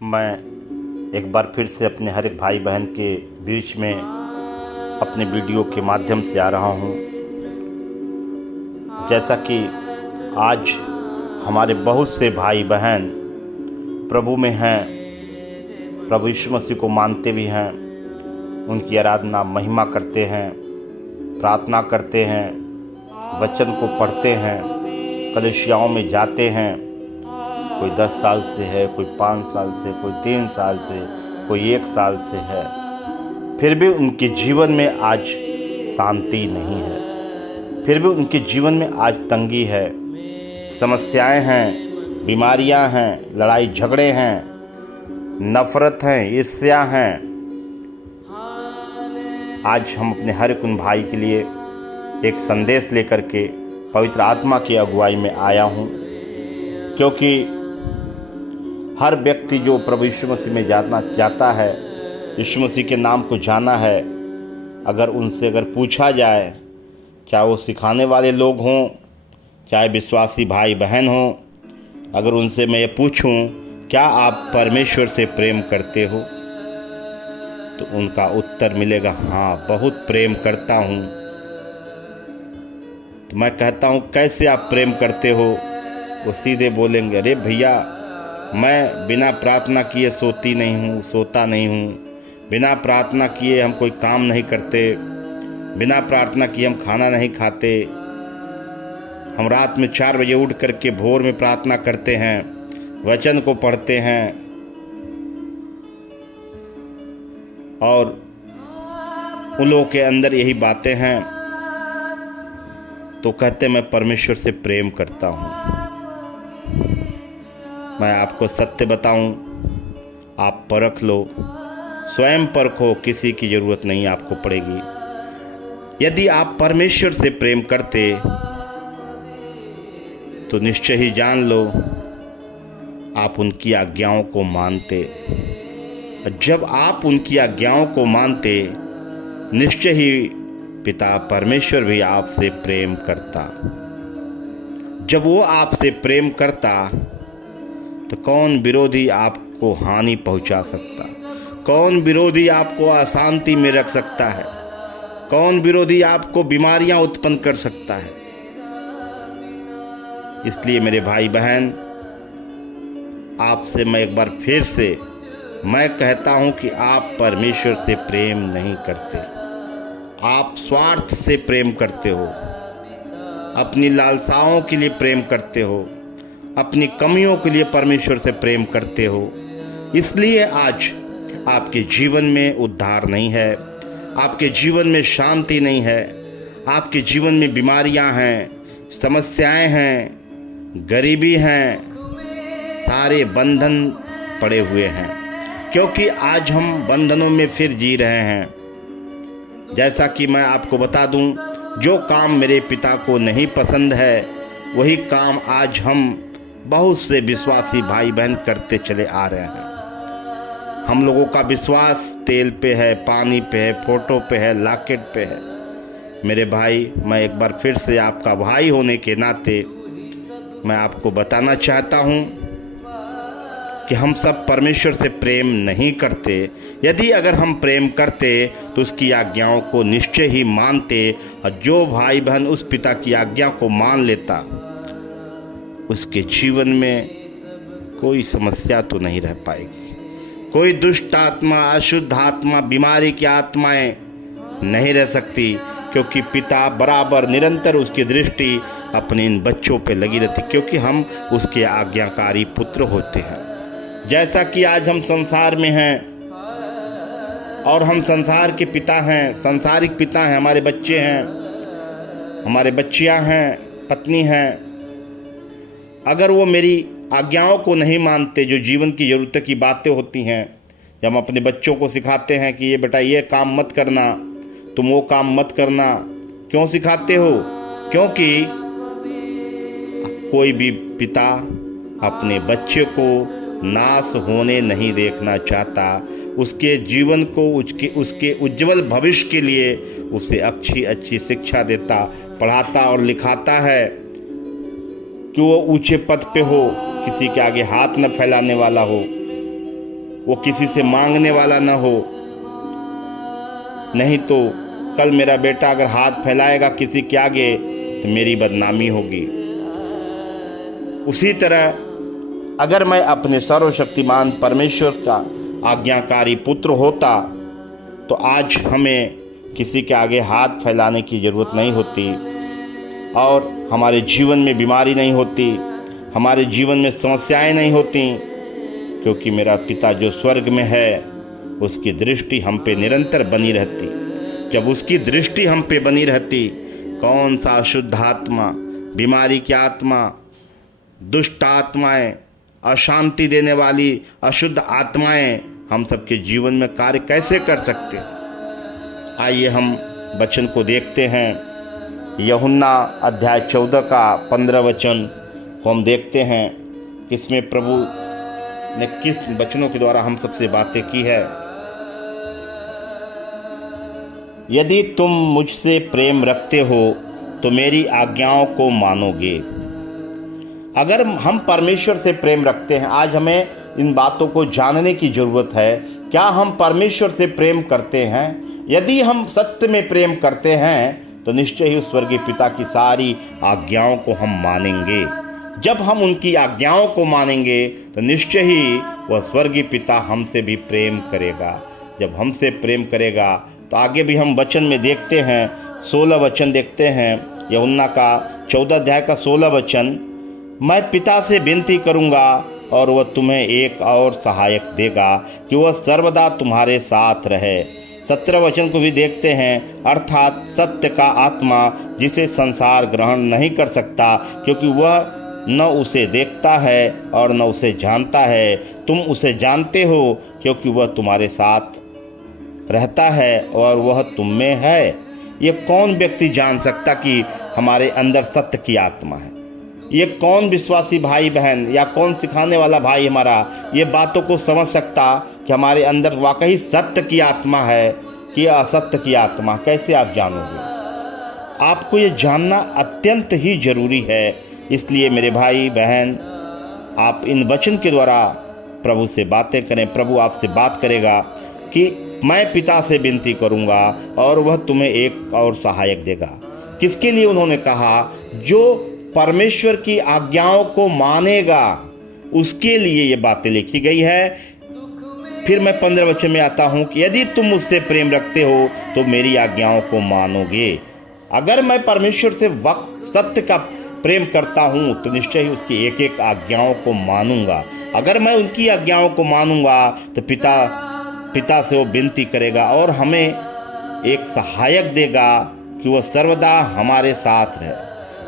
मैं एक बार फिर से अपने हर एक भाई बहन के बीच में अपने वीडियो के माध्यम से आ रहा हूँ। जैसा कि आज हमारे बहुत से भाई बहन प्रभु में हैं, प्रभु यीशु मसीह को मानते भी हैं, उनकी आराधना महिमा करते हैं, प्रार्थना करते हैं, वचन को पढ़ते हैं, कलीसियाओं में जाते हैं। कोई 10 साल से है, कोई 5 साल से, कोई 3 साल से, कोई 1 साल से है, फिर भी उनके जीवन में आज शांति नहीं है, फिर भी उनके जीवन में आज तंगी है, समस्याएं हैं, बीमारियां हैं, लड़ाई झगड़े हैं, नफरत हैं, ईर्ष्या हैं। आज हम अपने हर एक उन भाई के लिए एक संदेश लेकर के पवित्र आत्मा की अगुवाई में आया हूँ, क्योंकि हर व्यक्ति जो प्रभु यीशु मसीह में जाना चाहता है, यीशु मसीह के नाम को जाना है, अगर उनसे पूछा जाए, चाहे वो सिखाने वाले लोग हों, चाहे विश्वासी भाई बहन हों, अगर उनसे मैं ये पूछूं क्या आप परमेश्वर से प्रेम करते हो, तो उनका उत्तर मिलेगा हाँ, बहुत प्रेम करता हूँ। तो मैं कहता हूँ कैसे आप प्रेम करते हो? वो सीधे बोलेंगे, अरे भैया, मैं बिना प्रार्थना किए सोता नहीं हूँ, बिना प्रार्थना किए हम कोई काम नहीं करते, बिना प्रार्थना किए हम खाना नहीं खाते, हम रात में 4 बजे उठ करके भोर में प्रार्थना करते हैं, वचन को पढ़ते हैं और उन लोगों के अंदर यही बातें हैं, तो कहते मैं परमेश्वर से प्रेम करता हूँ। मैं आपको सत्य बताऊं, आप परख लो, स्वयं परखो, किसी की ज़रूरत नहीं आपको पड़ेगी। यदि आप परमेश्वर से प्रेम करते तो निश्चय ही जान लो आप उनकी आज्ञाओं को मानते। जब आप उनकी आज्ञाओं को मानते, निश्चय ही पिता परमेश्वर भी आपसे प्रेम करता। जब वो आपसे प्रेम करता तो कौन विरोधी आपको हानि पहुंचा सकता? कौन विरोधी आपको अशांति में रख सकता है? कौन विरोधी आपको बीमारियां उत्पन्न कर सकता है? इसलिए मेरे भाई बहन, आपसे मैं एक बार फिर से मैं कहता हूं कि आप परमेश्वर से प्रेम नहीं करते, आप स्वार्थ से प्रेम करते हो, अपनी लालसाओं के लिए प्रेम करते हो, अपनी कमियों के लिए परमेश्वर से प्रेम करते हो। इसलिए आज आपके जीवन में उद्धार नहीं है, आपके जीवन में शांति नहीं है, आपके जीवन में बीमारियां हैं, समस्याएं हैं, गरीबी हैं, सारे बंधन पड़े हुए हैं, क्योंकि आज हम बंधनों में फिर जी रहे हैं। जैसा कि मैं आपको बता दूं, जो काम मेरे पिता को नहीं पसंद है, वही काम आज हम बहुत से विश्वासी भाई बहन करते चले आ रहे हैं। हम लोगों का विश्वास तेल पे है, पानी पे है, फोटो पे है, लॉकेट पे है। मेरे भाई, मैं एक बार फिर से आपका भाई होने के नाते मैं आपको बताना चाहता हूँ कि हम सब परमेश्वर से प्रेम नहीं करते। यदि अगर हम प्रेम करते तो उसकी आज्ञाओं को निश्चय ही मानते, और जो भाई बहन उस पिता की आज्ञा को मान लेता, उसके जीवन में कोई समस्या तो नहीं रह पाएगी, कोई दुष्ट आत्मा, अशुद्ध आत्मा, बीमारी की आत्माएं नहीं रह सकती, क्योंकि पिता बराबर निरंतर उसकी दृष्टि अपने इन बच्चों पे लगी रहती, क्योंकि हम उसके आज्ञाकारी पुत्र होते हैं। जैसा कि आज हम संसार में हैं और हम संसार के पिता हैं, सांसारिक पिता हैं, हमारे बच्चे हैं, हमारे बच्चियां हैं, पत्नी हैं, अगर वो मेरी आज्ञाओं को नहीं मानते, जो जीवन की ज़रूरत की बातें होती हैं, जब हम अपने बच्चों को सिखाते हैं कि ये बेटा ये काम मत करना, तुम वो काम मत करना, क्यों सिखाते हो? क्योंकि कोई भी पिता अपने बच्चे को नाश होने नहीं देखना चाहता, उसके जीवन को, उसके उज्जवल भविष्य के लिए उसे अच्छी शिक्षा देता, पढ़ाता और लिखाता है कि वो ऊंचे पद पे हो, किसी के आगे हाथ न फैलाने वाला हो, वो किसी से मांगने वाला न हो, नहीं तो कल मेरा बेटा अगर हाथ फैलाएगा किसी के आगे तो मेरी बदनामी होगी। उसी तरह अगर मैं अपने सर्वशक्तिमान परमेश्वर का आज्ञाकारी पुत्र होता तो आज हमें किसी के आगे हाथ फैलाने की ज़रूरत नहीं होती और हमारे जीवन में बीमारी नहीं होती, हमारे जीवन में समस्याएं नहीं होती, क्योंकि मेरा पिता जो स्वर्ग में है उसकी दृष्टि हम पे निरंतर बनी रहती। जब उसकी दृष्टि हम पे बनी रहती, कौन सा अशुद्ध आत्मा, बीमारी की आत्मा, दुष्ट आत्माएं, अशांति देने वाली अशुद्ध आत्माएं हम सबके जीवन में कार्य कैसे कर सकते। आइए हम वचन को देखते हैं। यूहन्ना अध्याय 14 का 15 वचन को हम देखते हैं, इसमें प्रभु ने किस वचनों के द्वारा हम सबसे बातें की है। यदि तुम मुझसे प्रेम रखते हो तो मेरी आज्ञाओं को मानोगे। अगर हम परमेश्वर से प्रेम रखते हैं, आज हमें इन बातों को जानने की जरूरत है। क्या हम परमेश्वर से प्रेम करते हैं? यदि हम सत्य में प्रेम करते हैं तो निश्चय ही उस स्वर्गीय पिता की सारी आज्ञाओं को हम मानेंगे। जब हम उनकी आज्ञाओं को मानेंगे तो निश्चय ही वह स्वर्गीय पिता हमसे भी प्रेम करेगा। जब हमसे प्रेम करेगा तो आगे भी हम वचन में देखते हैं, 16 वचन देखते हैं, यूहन्ना का 14 अध्याय का 16 वचन, मैं पिता से विनती करूंगा और वह तुम्हें एक और सहायक देगा कि वह सर्वदा तुम्हारे साथ रहे। 17 वचन को भी देखते हैं, अर्थात सत्य का आत्मा जिसे संसार ग्रहण नहीं कर सकता, क्योंकि वह न उसे देखता है और न उसे जानता है। तुम उसे जानते हो क्योंकि वह तुम्हारे साथ रहता है और वह तुम में है। ये कौन व्यक्ति जान सकता कि हमारे अंदर सत्य की आत्मा है? ये कौन विश्वासी भाई बहन या कौन सिखाने वाला भाई हमारा ये बातों को समझ सकता कि हमारे अंदर वाकई सत्य की आत्मा है कि असत्य की आत्मा? कैसे आप जानोगे? आपको ये जानना अत्यंत ही जरूरी है। इसलिए मेरे भाई बहन, आप इन वचन के द्वारा प्रभु से बातें करें। प्रभु आपसे बात करेगा कि मैं पिता से विनती करूंगा और वह तुम्हें एक और सहायक देगा। किसके लिए उन्होंने कहा? जो परमेश्वर की आज्ञाओं को मानेगा, उसके लिए ये बातें लिखी गई है। फिर मैं 15 वचन में आता हूं कि यदि तुम मुझसे प्रेम रखते हो तो मेरी आज्ञाओं को मानोगे। अगर मैं परमेश्वर से सत्य का प्रेम करता हूं तो निश्चय ही उसकी एक एक आज्ञाओं को मानूंगा। अगर मैं उनकी आज्ञाओं को मानूंगा तो पिता से वो विनती करेगा और हमें एक सहायक देगा कि वह सर्वदा हमारे साथ रहे,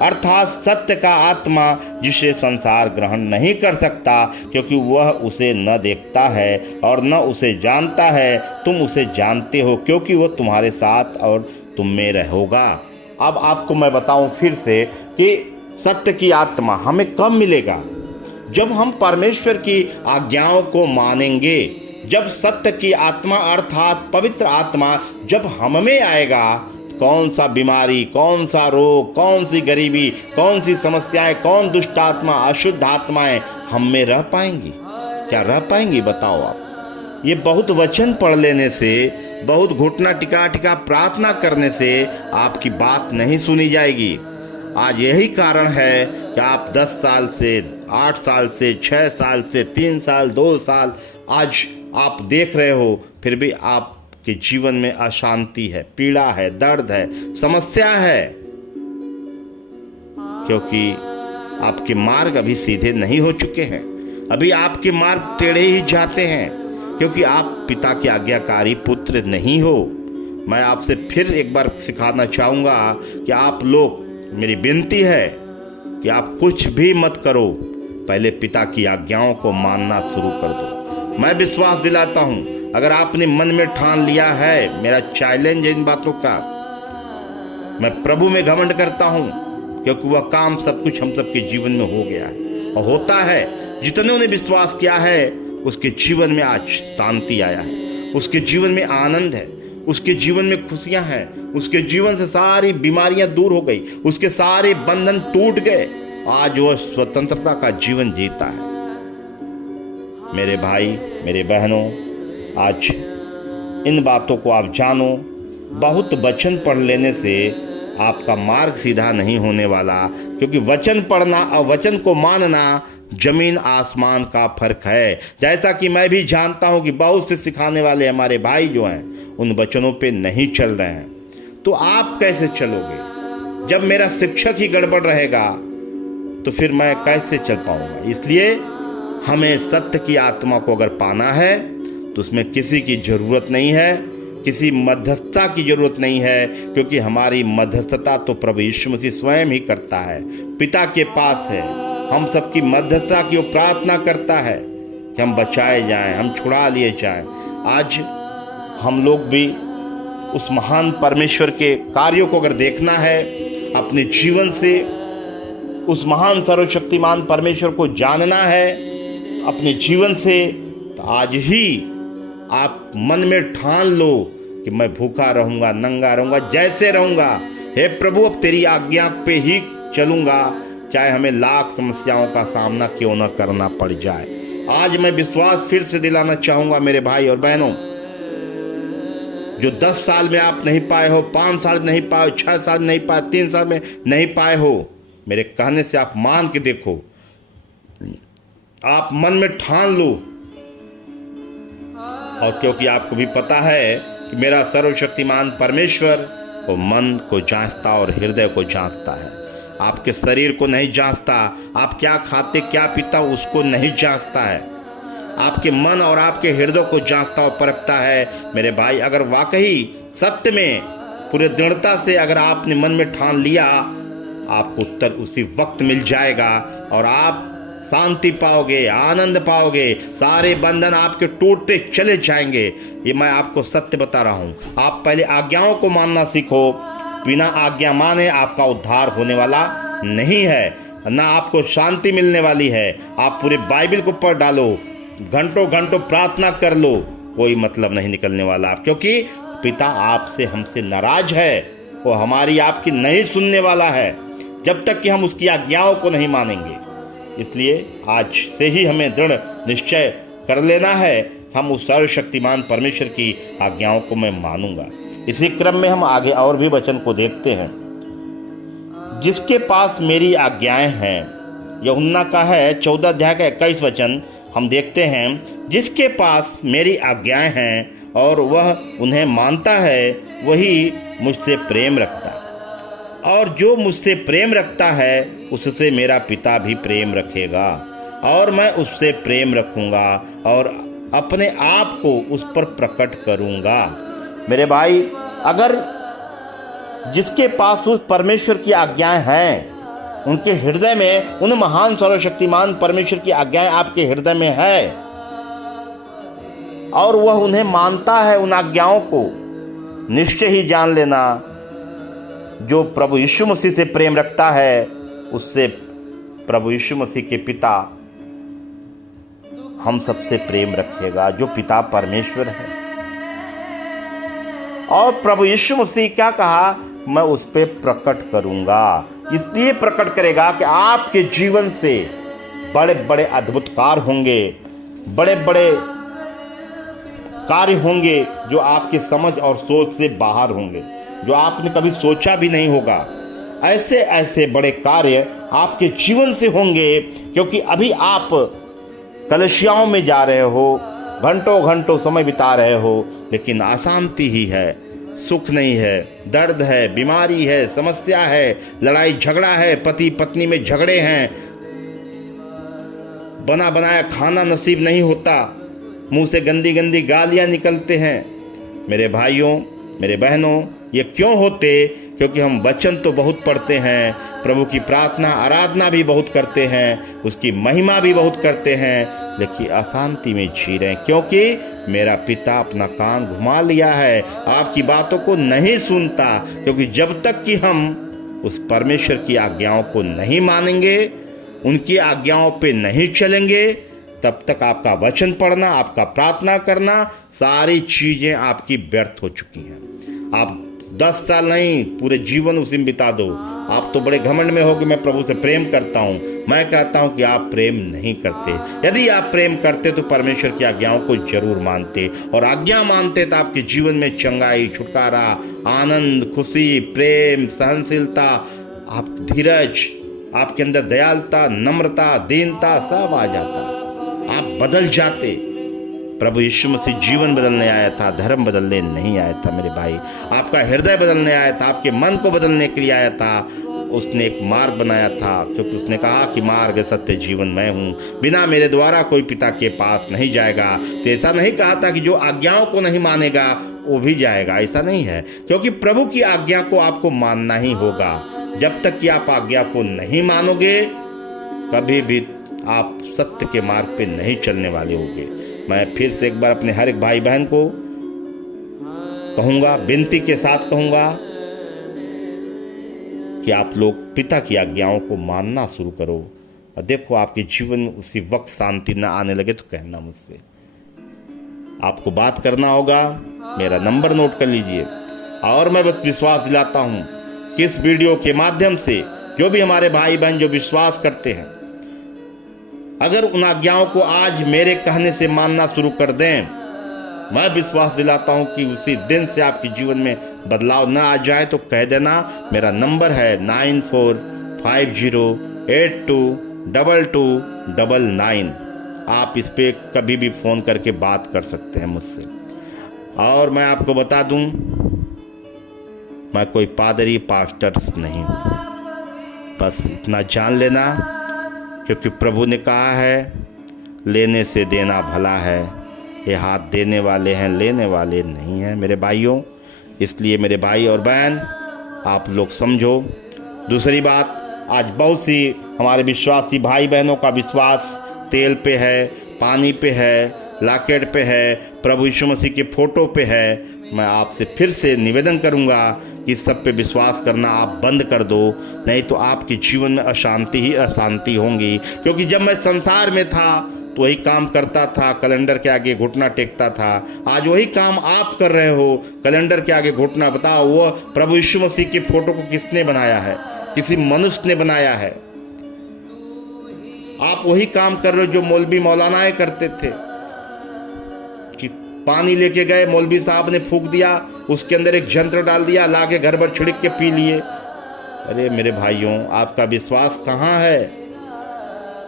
अर्थात सत्य का आत्मा जिसे संसार ग्रहण नहीं कर सकता, क्योंकि वह उसे न देखता है और न उसे जानता है। तुम उसे जानते हो क्योंकि वह तुम्हारे साथ और तुम में रहेगा। अब आपको मैं बताऊं फिर से कि सत्य की आत्मा हमें कब मिलेगा? जब हम परमेश्वर की आज्ञाओं को मानेंगे। जब सत्य की आत्मा अर्थात पवित्र आत्मा जब हम में आएगा, कौन सा बीमारी, कौन सा रोग, कौन सी गरीबी, कौन सी समस्याएं, कौन दुष्ट आत्मा, अशुद्ध आत्माएं हम में रह पाएंगी? क्या रह पाएंगी? बताओ आप। ये बहुत वचन पढ़ लेने से, बहुत घुटना टिका टिका प्रार्थना करने से आपकी बात नहीं सुनी जाएगी। आज यही कारण है कि आप 10 साल से, 8 साल से, 6 साल से, 3 साल, 2 साल आज आप देख रहे हो, फिर भी आपके जीवन में अशांति है, पीड़ा है, दर्द है, समस्या है, क्योंकि आपके मार्ग अभी सीधे नहीं हो चुके हैं। अभी आपके मार्ग टेढ़े ही जाते हैं, क्योंकि आप पिता के आज्ञाकारी पुत्र नहीं हो। मैं आपसे फिर एक बार सिखाना चाहूँगा कि आप लोग, मेरी विनती है कि आप कुछ भी मत करो, पहले पिता की आज्ञाओं को मानना शुरू कर दो। मैं विश्वास दिलाता हूँ, अगर आपने मन में ठान लिया है, मेरा चैलेंज है इन बातों का, मैं प्रभु में घमंड करता हूँ, क्योंकि वह काम सब कुछ हम सबके जीवन में हो गया है और होता है। जितनों ने विश्वास किया है उसके जीवन में आज शांति आया है, उसके जीवन में आनंद है, उसके जीवन में खुशियां हैं, उसके जीवन से सारी बीमारियां दूर हो गई, उसके सारे बंधन टूट गए। आज वह स्वतंत्रता का जीवन जीता है। मेरे भाई मेरे बहनों, आज इन बातों को आप जानो। बहुत वचन पढ़ लेने से आपका मार्ग सीधा नहीं होने वाला, क्योंकि वचन पढ़ना और वचन को मानना जमीन आसमान का फर्क है। जैसा कि मैं भी जानता हूं कि बहुत से सिखाने वाले हमारे भाई जो हैं उन वचनों पे नहीं चल रहे हैं, तो आप कैसे चलोगे? जब मेरा शिक्षक ही गड़बड़ रहेगा तो फिर मैं कैसे चल पाऊंगा? इसलिए हमें सत्य की आत्मा को अगर पाना है तो उसमें किसी की जरूरत नहीं है, किसी मध्यस्थता की जरूरत नहीं है, क्योंकि हमारी मध्यस्थता तो प्रभु यीशु मसीह स्वयं ही करता है, पिता के पास है। हम सबकी मध्यस्थता की वो प्रार्थना करता है कि हम बचाए जाएं, हम छुड़ा लिए जाएं। आज हम लोग भी उस महान परमेश्वर के कार्यों को अगर देखना है अपने जीवन से, उस महान सर्वशक्तिमान परमेश्वर को जानना है अपने जीवन से, तो आज ही आप मन में ठान लो कि मैं भूखा रहूंगा, नंगा रहूंगा, जैसे रहूंगा, हे प्रभु अब तेरी आज्ञा पे ही चलूंगा, चाहे हमें लाख समस्याओं का सामना क्यों न करना पड़ जाए। आज मैं विश्वास फिर से दिलाना चाहूंगा मेरे भाई और बहनों, जो 10 साल में आप नहीं पाए हो, 5 साल में नहीं पाए, 6 साल में नहीं पाए, 3 साल में नहीं पाए हो, मेरे कहने से आप मान के देखो, आप मन में ठान लो। और क्योंकि आपको भी पता है कि मेरा सर्वशक्तिमान परमेश्वर वो मन को जांचता और हृदय को जांचता है, आपके शरीर को नहीं जांचता, आप क्या खाते क्या पीता उसको नहीं जांचता है, आपके मन और आपके हृदय को जांचता और परखता है। मेरे भाई, अगर वाकई सत्य में पूरे दृढ़ता से अगर आपने मन में ठान लिया, आपको उत्तर उसी वक्त मिल जाएगा और आप शांति पाओगे, आनंद पाओगे, सारे बंधन आपके टूटते चले जाएंगे। ये मैं आपको सत्य बता रहा हूँ। आप पहले आज्ञाओं को मानना सीखो, बिना आज्ञा माने आपका उद्धार होने वाला नहीं है, ना आपको शांति मिलने वाली है। आप पूरे बाइबल को पढ़ डालो, घंटों घंटों प्रार्थना कर लो, कोई मतलब नहीं निकलने वाला आप, क्योंकि पिता आपसे हमसे नाराज है, वो हमारी आपकी नहीं सुनने वाला है जब तक कि हम उसकी आज्ञाओं को नहीं मानेंगे। इसलिए आज से ही हमें दृढ़ निश्चय कर लेना है, हम उस सर्वशक्तिमान परमेश्वर की आज्ञाओं को मैं मानूंगा। इसी क्रम में हम आगे और भी वचन को देखते हैं। जिसके पास मेरी आज्ञाएं हैं, यूहन्ना का है 14 अध्याय का 21 वचन हम देखते हैं। जिसके पास मेरी आज्ञाएं हैं और वह उन्हें मानता है, वही मुझसे प्रेम रखता है, और जो मुझसे प्रेम रखता है उससे मेरा पिता भी प्रेम रखेगा, और मैं उससे प्रेम रखूंगा और अपने आप को उस पर प्रकट करूंगा। मेरे भाई, अगर जिसके पास उस परमेश्वर की आज्ञाएं हैं, उनके हृदय में उन महान सर्वशक्तिमान परमेश्वर की आज्ञाएं आपके हृदय में है और वह उन्हें मानता है, उन आज्ञाओं को, निश्चय ही जान लेना जो प्रभु यीशु मसीह से प्रेम रखता है उससे प्रभु यीशु मसीह के पिता हम सबसे प्रेम रखेगा, जो पिता परमेश्वर है। और प्रभु यीशु मसीह क्या कहा? मैं उस पर प्रकट करूंगा। इसलिए प्रकट करेगा कि आपके जीवन से बड़े बड़े अद्भुत कार्य होंगे, बड़े बड़े कार्य होंगे जो आपकी समझ और सोच से बाहर होंगे, जो आपने कभी सोचा भी नहीं होगा। ऐसे ऐसे बड़े कार्य आपके जीवन से होंगे, क्योंकि अभी आप कलशियाओं में जा रहे हो, घंटों घंटों समय बिता रहे हो, लेकिन अशांति ही है, सुख नहीं है, दर्द है, बीमारी है, समस्या है, लड़ाई झगड़ा है, पति पत्नी में झगड़े हैं, बना बनाया खाना नसीब नहीं होता, मुंह से गंदी गंदी गालियां निकलते हैं। मेरे भाइयों, मेरे बहनों, ये क्यों होते? क्योंकि हम वचन तो बहुत पढ़ते हैं, प्रभु की प्रार्थना आराधना भी बहुत करते हैं, उसकी महिमा भी बहुत करते हैं, लेकिन अशांति में जी रहे हैं, क्योंकि मेरा पिता अपना कान घुमा लिया है, आपकी बातों को नहीं सुनता। क्योंकि जब तक कि हम उस परमेश्वर की आज्ञाओं को नहीं मानेंगे, उनकी आज्ञाओं पे नहीं चलेंगे, तब तक आपका वचन पढ़ना, आपका प्रार्थना करना, सारी चीजें आपकी व्यर्थ हो चुकी हैं। आप 10 साल नहीं, पूरे जीवन उसी में बिता दो। आप तो बड़े घमंड में हो कि मैं प्रभु से प्रेम करता हूँ। मैं कहता हूँ कि आप प्रेम नहीं करते। यदि आप प्रेम करते तो परमेश्वर की आज्ञाओं को जरूर मानते, और आज्ञा मानते तो आपके जीवन में चंगाई, छुटकारा, आनंद, खुशी, प्रेम, सहनशीलता, आप धीरज, आपके अंदर दयालुता, नम्रता, दीनता सब आ जाता, आप बदल जाते। प्रभु यीशु मसीह जीवन बदलने आया था, धर्म बदलने नहीं आया था मेरे भाई। आपका हृदय बदलने आया था, आपके मन को बदलने के लिए आया था। उसने एक मार्ग बनाया था, क्योंकि उसने कहा कि मार्ग, सत्य, जीवन मैं हूँ, बिना मेरे द्वारा कोई पिता के पास नहीं जाएगा। तो ऐसा नहीं कहा था कि जो आज्ञाओं को नहीं मानेगा वो भी जाएगा, ऐसा नहीं है, क्योंकि प्रभु की आज्ञा को आपको मानना ही होगा। जब तक कि आप आज्ञा को नहीं मानोगे, कभी भी आप सत्य के मार्ग पे नहीं चलने वाले होगे। मैं फिर से एक बार अपने हर एक भाई बहन को कहूँगा, विनती के साथ कहूँगा कि आप लोग पिता की आज्ञाओं को मानना शुरू करो, और देखो आपके जीवन में उसी वक्त शांति न आने लगे तो कहना मुझसे। आपको बात करना होगा, मेरा नंबर नोट कर लीजिए। और मैं बस विश्वास दिलाता हूँ कि इस वीडियो के माध्यम से जो भी हमारे भाई बहन जो विश्वास करते हैं, अगर उन आज्ञाओं को आज मेरे कहने से मानना शुरू कर दें, मैं विश्वास दिलाता हूं कि उसी दिन से आपके जीवन में बदलाव ना आ जाए तो कह देना। मेरा नंबर है 9450822299। आप इस पे कभी भी फ़ोन करके बात कर सकते हैं मुझसे। और मैं आपको बता दूं, मैं कोई पादरी, पास्टर नहीं हूं, बस इतना जान लेना, क्योंकि प्रभु ने कहा है लेने से देना भला है, ये हाथ देने वाले हैं, लेने वाले नहीं हैं मेरे भाइयों। इसलिए मेरे भाई और बहन आप लोग समझो। दूसरी बात, आज बहुत सी हमारे विश्वासी भाई बहनों का विश्वास तेल पे है, पानी पे है, लॉकेट पे है, प्रभु यीशु मसीह के फोटो पे है। मैं आपसे फिर से निवेदन करूंगा कि इस सब पे विश्वास करना आप बंद कर दो, नहीं तो आपके जीवन में अशांति ही अशांति होंगी। क्योंकि जब मैं संसार में था तो वही काम करता था, कैलेंडर के आगे घुटना टेकता था। आज वही काम आप कर रहे हो, कैलेंडर के आगे घुटना। बताओ, वो प्रभु यीशु मसीह की फोटो को किसने बनाया है? किसी मनुष्य ने बनाया है। आप वही काम कर रहे हो जो मौलवी मौलानाएं करते थे, कि पानी लेके गए, मौलवी साहब ने फूंक दिया, उसके अंदर एक यंत्र डाल दिया, लाके घर भर छिड़क के पी लिए। अरे मेरे भाइयों, आपका विश्वास कहाँ है?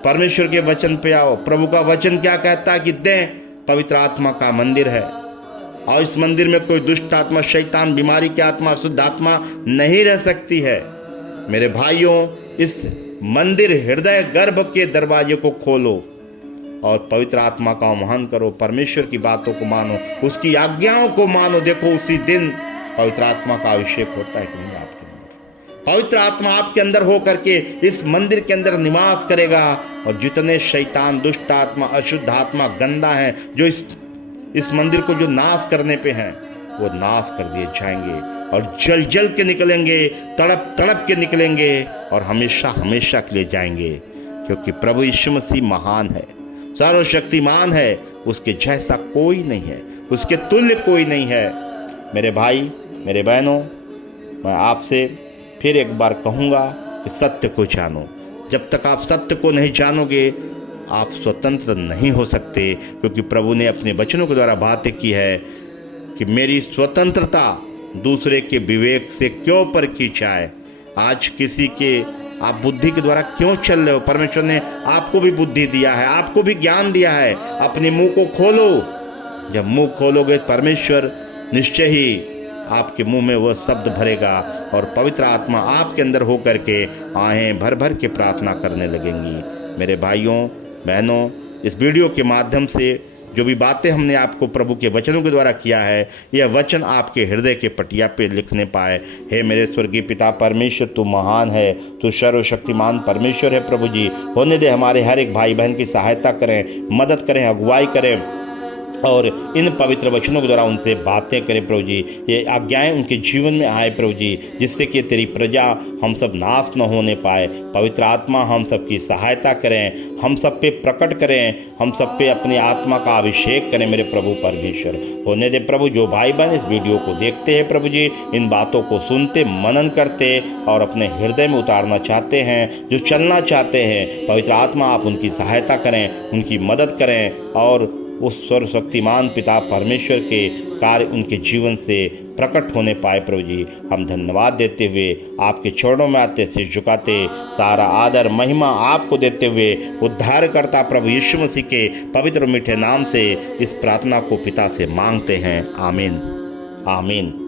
परमेश्वर के वचन पे आओ। प्रभु का वचन क्या कहता है कि दें पवित्र आत्मा का मंदिर है, और इस मंदिर में कोई दुष्ट आत्मा, शैतान, बीमारी की आत्मा, अशुद्ध आत्मा नहीं रह सकती है। मेरे भाइयों, इस मंदिर हृदय गर्भ के दरवाजे को खोलो और पवित्र आत्मा का आह्वान करो। परमेश्वर की बातों को मानो, उसकी आज्ञाओं को मानो। देखो उसी दिन पवित्र आत्मा का अभिषेक होता है कि नहीं आपके अंदर। पवित्र आत्मा आपके अंदर हो करके इस मंदिर के अंदर निवास करेगा, और जितने शैतान, दुष्ट आत्मा, अशुद्ध आत्मा, गंदा है, जो इस मंदिर को जो नाश करने पे हैं, वो नाश कर दिए जाएंगे, और जल जल के निकलेंगे, तड़प तड़प के निकलेंगे, और हमेशा हमेशा के लिए जाएंगे। क्योंकि प्रभु यीशु मसीह महान है, सर्वशक्तिमान है, उसके जैसा कोई नहीं है, उसके तुल्य कोई नहीं है। मेरे भाई, मेरे बहनों, मैं आपसे फिर एक बार कहूँगा कि सत्य को जानो। जब तक आप सत्य को नहीं जानोगे, आप स्वतंत्र नहीं हो सकते। क्योंकि प्रभु ने अपने वचनों के द्वारा बातें की है कि मेरी स्वतंत्रता दूसरे के विवेक से क्यों परखी जाए। आज किसी के आप बुद्धि के द्वारा क्यों चल रहे हो? परमेश्वर ने आपको भी बुद्धि दिया है, आपको भी ज्ञान दिया है। अपने मुंह को खोलो। जब मुंह खोलोगे, परमेश्वर निश्चय ही आपके मुंह में वह शब्द भरेगा, और पवित्र आत्मा आपके अंदर हो करके आहें भर भर के प्रार्थना करने लगेंगी। मेरे भाइयों बहनों, इस वीडियो के माध्यम से जो भी बातें हमने आपको प्रभु के वचनों के द्वारा किया है, यह वचन आपके हृदय के पटिया पे लिखने पाए। हे मेरे स्वर्गीय पिता परमेश्वर, तू महान है, तू सर्वशक्तिमान परमेश्वर है। प्रभु जी, होने दे हमारे हर एक भाई बहन की सहायता करें, मदद करें, अगुवाई करें। और इन पवित्र वचनों के द्वारा उनसे बातें करें प्रभु जी, ये आज्ञाएं उनके जीवन में आए प्रभु जी, जिससे कि तेरी प्रजा हम सब नाश न होने पाए। पवित्र आत्मा हम सब की सहायता करें, हम सब पे प्रकट करें, हम सब पे अपनी आत्मा का अभिषेक करें मेरे प्रभु परमेश्वर। होने दे प्रभु, जो भाई बहन इस वीडियो को देखते हैं प्रभु जी, इन बातों को सुनते, मनन करते और अपने हृदय में उतारना चाहते हैं, जो चलना चाहते हैं, पवित्र आत्मा आप उनकी सहायता करें, उनकी मदद करें और उस सर्वशक्तिमान पिता परमेश्वर के कार्य उनके जीवन से प्रकट होने पाए प्रभु जी। हम धन्यवाद देते हुए आपके चरणों में आते, सिर झुकाते, सारा आदर महिमा आपको देते हुए उद्धारकर्ता प्रभु यीशु मसीह के पवित्र मीठे नाम से इस प्रार्थना को पिता से मांगते हैं। आमीन, आमीन।